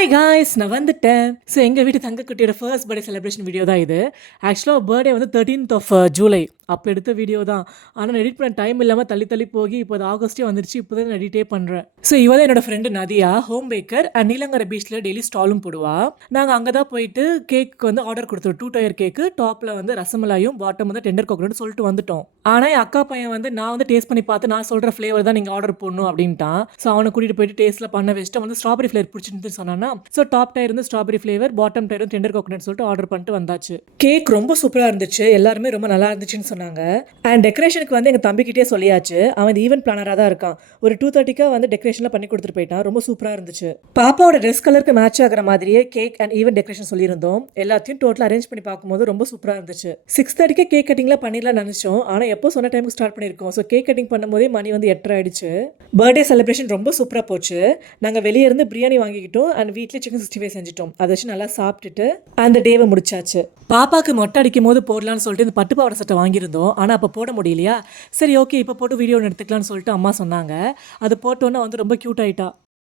Hi guys, நான் வந்துட்டேன். So எங்கள் வீட்டு தங்கக்குட்டியோட ஃபர்ஸ்ட் பர்த்டே செலிப்ரேஷன் வீடியோ தான் இது. ஆக்சுவலாக பர்த்டே வந்து 13th ஆஃப் ஜூலை அப்போ எடுத்த வீடியோ தான். ஆனால் எடிட் பண்ண டைம் இல்லாமல் தள்ளி தள்ளி போய் இப்போ அது ஆகஸ்ட்டே வந்துருச்சு. இப்போ தான் எடிட்டே பண்ணுறேன். ஸோ இவ தான் என்னோட friend Nadiya, home baker and Neelankarai பீச்சில் டெய்லி ஸ்டாலும் போடுவா. நாங்கள் அங்கே தான் போயிட்டு கேக்கு வந்து ஆர்டர் கொடுத்தோம். 2 டயர் கேக்கு, டாப்பில் வந்து ரசமலாயும் பாட்டம் வந்து டெண்டர் கோகனட் சொல்லிட்டு வந்துட்டோம். ஆனால் என் அக்கா பையன் வந்து நான் வந்து டேஸ்ட் பண்ணி பார்த்து நான் சொல்கிற ஃப்ளேவர் தான் நீங்கள் ஆர்டர் பண்ணணும் அப்படின்ட்டான். ஸோ அவனை கூட்டிகிட்டு போயிட்டு டேஸ்ட்டில் பண்ண வச்சுட்டு வந்து ஸ்ட்ராபெரி ஃப்ளேவர் பிடிச்சிருந்து சொன்னான்னா, ஸோ டாப் டயர் வந்து ஸ்ட்ராபெரி ஃப்ளேவர், பாட்டம் டயர் வந்து டெண்டர் கோகனட் சொல்லிட்டு ஆர்டர் பண்ணிட்டு வந்தாச்சு. கேக் ரொம்ப சூப்பராக இருந்துச்சு. எல்லாருமே ரொம்ப நல்லா இருந்துச்சுன்னு சொன்னாங்க. அண்ட் டெக்கரேஷனுக்கு வந்து எங்கள் தம்பிக்கிட்டே சொல்லியாச்சு. அவன் இந்த ஈவென்ட் பிளானராக தான் இருக்கான். ஒரு 2:30க்கு வந்து டெக்கரேஷன்லாம் பண்ணி கொடுத்துட்டு போயிட்டான். ரொம்ப சூப்பராக இருந்துச்சு. பாப்பாவோட ட்ரெஸ் கலருக்கு மேட்ச் ஆகிற மாதிரியே கேக் அண்ட் ஈவென்ட் டெக்கரேஷன் சொல்லியிருந்தோம். எல்லாத்தையும் டோட்டலாக அரேஞ்ச் பண்ணி பார்க்கும்போது ரொம்ப சூப்பராக இருந்துச்சு. 6:30க்கு கேக் கட்டிங்லாம் பண்ணிடலாம் நினச்சோம். ஆனால் எப்போ சொன்ன டைமுக்கு ஸ்டார்ட் பண்ணியிருக்கோம். ஸோ கேக் கட்டிங் பண்ணும்போதே மணி வந்து 8:30 ஆயிடுச்சு. பர்த்டே செலிப்ரேஷன் ரொம்ப சூப்பராக போச்சு. நாங்கள் வெளியே இருந்து பிரியாணி வாங்கிக்கிட்டோம் அண்ட் வீட்டில் சிக்கன் 65 செஞ்சிட்டோம். அதை வச்சு நல்லா சாப்பிட்டுட்டு அந்த டேவை முடிச்சாச்சு. பாப்பாவுக்கு மொட்டை அடிக்கும் போது போடலான்னு சொல்லிட்டு இந்த பட்டு பாவாடை சட்டை வாங்கியிருந்தோம். ஆனால் அப்போ போட முடியலையா, சரி ஓகே இப்போ போட்டு வீடியோ எடுத்துக்கலாம்னு சொல்லிட்டு அம்மா சொன்னாங்க. அது போட்டோன்னே வந்து ரொம்ப க்யூட் ஆகிட்டா.